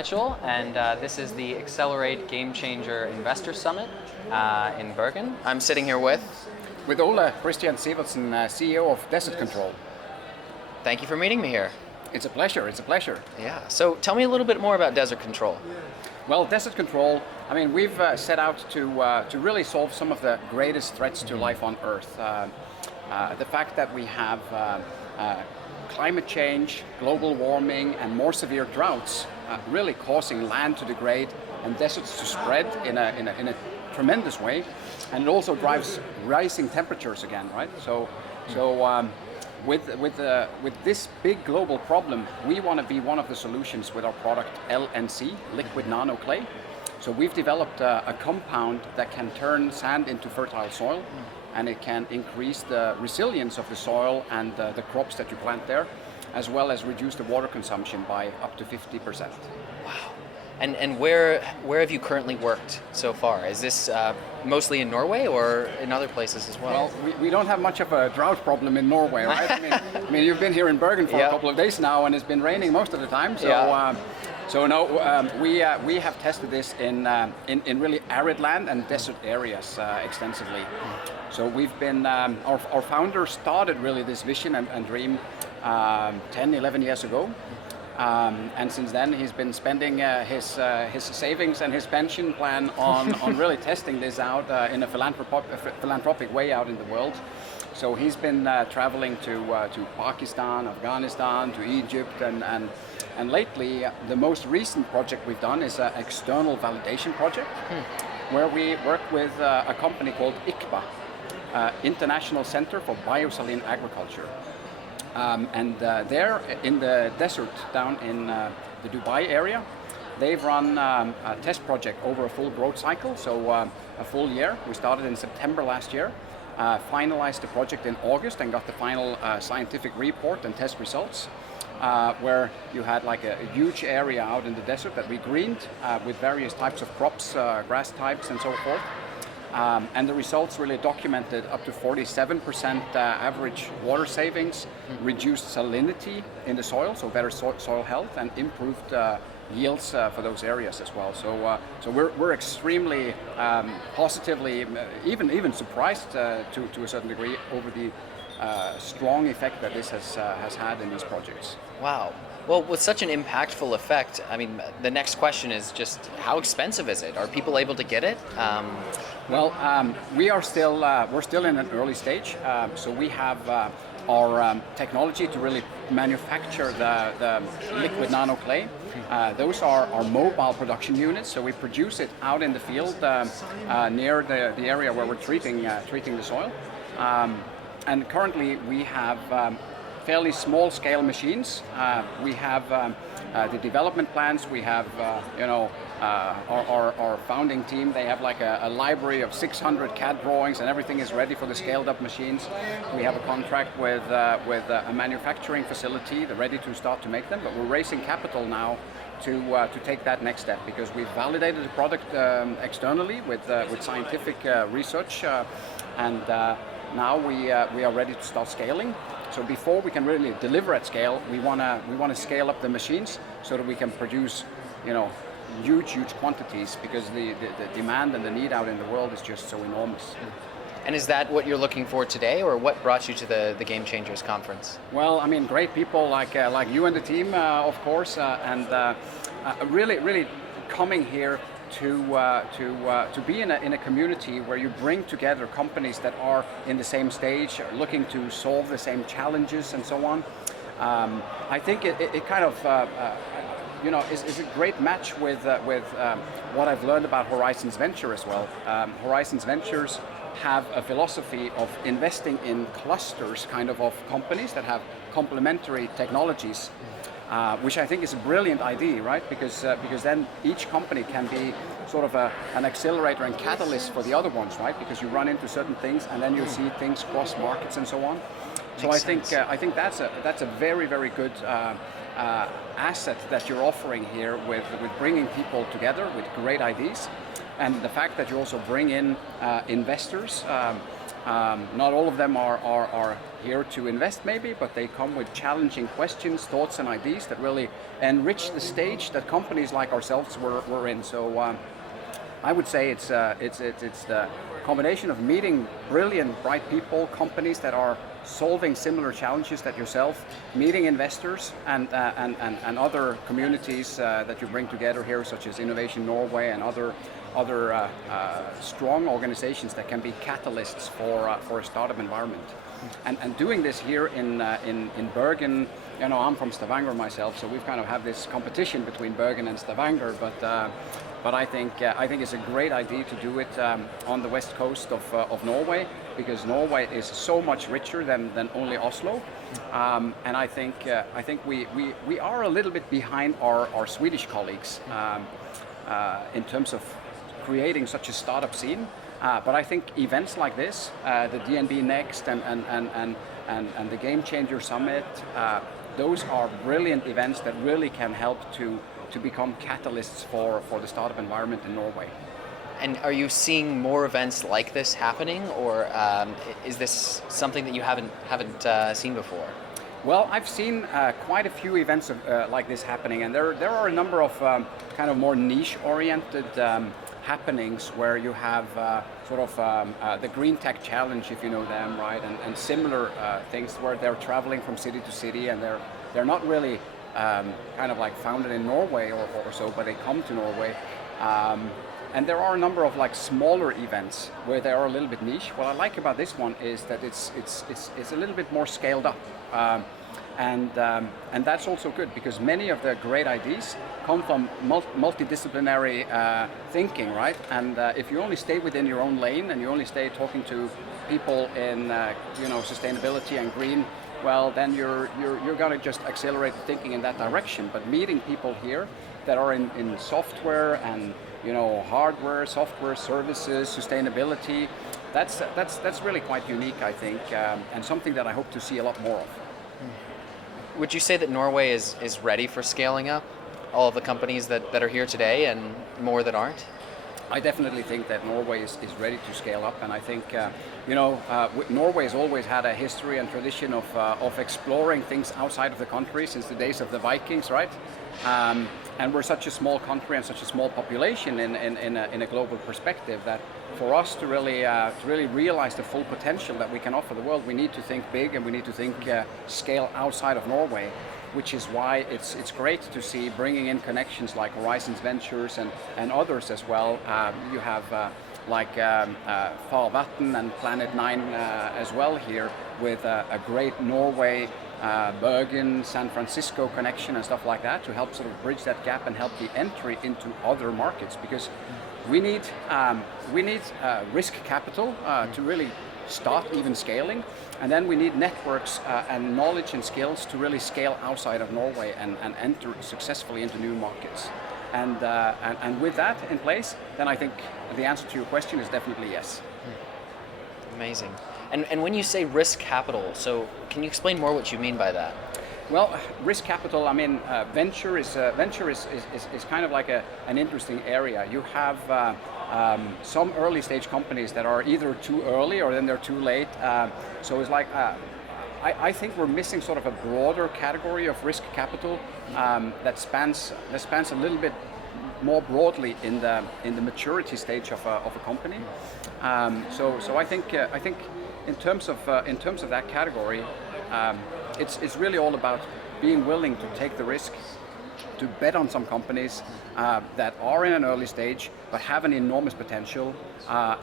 Mitchell, and this is the Accelerate Game Changer Investor Summit in Bergen. I'm sitting here with Ole Christian Sivertsen, CEO of Desert Control. Thank you for meeting me here. It's a pleasure, it's a pleasure. Yeah, so tell me a little bit more about Desert Control. Well, Desert Control, I mean, we've set out to really solve some of the greatest threats to life on Earth. The fact that we have climate change, global warming, and more severe droughts really causing land to degrade and deserts to spread in a tremendous way, and it also drives rising temperatures again, right? With this big global problem, we want to be one of the solutions with our product LNC, Liquid Nano Clay. So we've developed a compound that can turn sand into fertile soil, and it can increase the resilience of the soil and the crops that you plant there, as well as reduce the water consumption by up to 50%. Wow. And where have you currently worked so far? Is this mostly in Norway or in other places as well? Well, we don't have much of a drought problem in Norway, right? I mean, you've been here in Bergen for a couple of days now, and it's been raining most of the time. So we have tested this in really arid land and desert areas extensively. So we've been our founder started really this vision and dream 10, 11 years ago. And since then, he's been spending his savings and his pension plan on really testing this out in a philanthropic way out in the world. So he's been traveling to Pakistan, Afghanistan, to Egypt, and lately the most recent project we've done is an external validation project where we work with a company called ICBA, International Center for Biosaline Agriculture. They're in the desert down in the Dubai area. They've run a test project over a full growth cycle, so a full year. We started in September last year, finalized the project in August and got the final scientific report and test results, where you had like a huge area out in the desert that we greened with various types of crops, grass types and so forth. And the results really documented up to 47% average water savings, reduced salinity in the soil, so better soil health, and improved yields for those areas as well. So we're extremely positively, even surprised to a certain degree over the strong effect that this has had in these projects. Wow. Well, with such an impactful effect, I mean, the next question is just how expensive is it? Are people able to get it? We're still in an early stage. So we have our technology to really manufacture the liquid nano clay. Those are our mobile production units. So we produce it out in the field near the area where we're treating the soil. And currently we have fairly small scale machines. We have the development plans. We have our founding team. They have like a library of 600 CAD drawings, and everything is ready for the scaled up machines. We have a contract with a manufacturing facility. They're ready to start to make them, but we're raising capital now to take that next step, because we've validated the product externally with scientific research, and now we are ready to start scaling. So before we can really deliver at scale, we want to scale up the machines so that we can produce, huge quantities, because the demand and the need out in the world is just so enormous. And is that what you're looking for today, or what brought you to the Game Changers conference? Well, I mean, great people like you and the team, of course, and really coming here to be in a community where you bring together companies that are in the same stage, looking to solve the same challenges and so on. I think it kind of is a great match with what I've learned about Horizons Venture as well. Horizons Ventures have a philosophy of investing in clusters of companies that have complementary technologies. Which I think is a brilliant idea, right? Because then each company can be sort of an accelerator and catalyst for the other ones, right? Because you run into certain things, and then you see things cross markets and so on. So I think that's a very, very good asset that you're offering here with bringing people together with great ideas, and the fact that you also bring in investors Not all of them are here to invest maybe, but they come with challenging questions, thoughts and ideas that really enrich the stage that companies like ourselves were in. So I would say it's the combination of meeting brilliant, bright people, companies that are solving similar challenges that yourself, meeting investors and other communities that you bring together here, such as Innovation Norway and other strong organizations that can be catalysts for a startup environment. And doing this here in Bergen, you know, I'm from Stavanger myself, so we've kind of have this competition between Bergen and Stavanger, but I think it's a great idea to do it on the west coast of Norway, because Norway is so much richer than only Oslo, and I think we are a little bit behind our Swedish colleagues in terms of creating such a startup scene. But I think events like this, the DNB Next and the Game Changer Summit, those are brilliant events that really can help to become catalysts for the startup environment in Norway. And are you seeing more events like this happening, or is this something that you haven't seen before? Well, I've seen quite a few events like this happening, and there are a number of kind of more niche-oriented happenings where you have the Green Tech Challenge, if you know them, right, and similar things where they're traveling from city to city, and they're not really kind of like founded in Norway or so, but they come to Norway. And there are a number of like smaller events where they are a little bit niche. What I like about this one is that it's a little bit more scaled up. And that's also good, because many of the great ideas come from multidisciplinary thinking, right? And if you only stay within your own lane and you only stay talking to people in sustainability and green, well, then you're gonna just accelerate the thinking in that direction. But meeting people here that are in software and hardware, software services, sustainability, that's really quite unique, I think, and something that I hope to see a lot more of. Would you say that Norway is ready for scaling up? All of the companies that are here today and more that aren't? I definitely think that Norway is ready to scale up, and I think Norway has always had a history and tradition of exploring things outside of the country since the days of the Vikings, right? And we're such a small country and such a small population in a global perspective that for us to really realize the full potential that we can offer the world, we need to think big and we need to think scale outside of Norway, which is why it's great to see bringing in connections like Horizons Ventures and others as well. You have Farvatn and Planet 9 as well here, with a great Norway, Bergen, San Francisco connection and stuff like that, to help sort of bridge that gap and help the entry into other markets, because we need risk capital to really start even scaling, and then we need networks and knowledge and skills to really scale outside of Norway and enter successfully into new markets. And with that in place, then I think the answer to your question is definitely yes. Amazing. And when you say risk capital, so can you explain more what you mean by that? Well, risk capital, I mean, venture is kind of like an interesting area. You have some early stage companies that are either too early or then they're too late. So it's like, I think we're missing sort of a broader category of risk capital that spans a little bit more broadly in the maturity stage of a company. So I think in terms of that category, it's really all about being willing to take the risk, to bet on some companies that are in an early stage but have an enormous potential,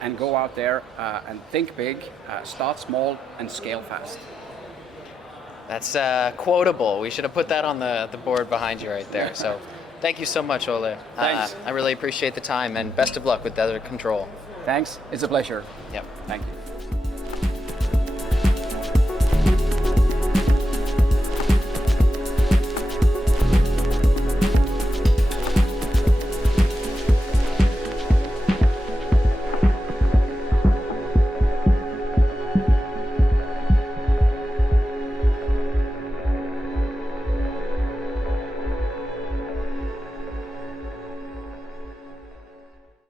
and go out there and think big, start small, and scale fast. That's quotable. We should have put that on the board behind you right there. So thank you so much, Ole. Thanks. I really appreciate the time, and best of luck with Desert Control. Thanks. It's a pleasure. Yep. Thank you.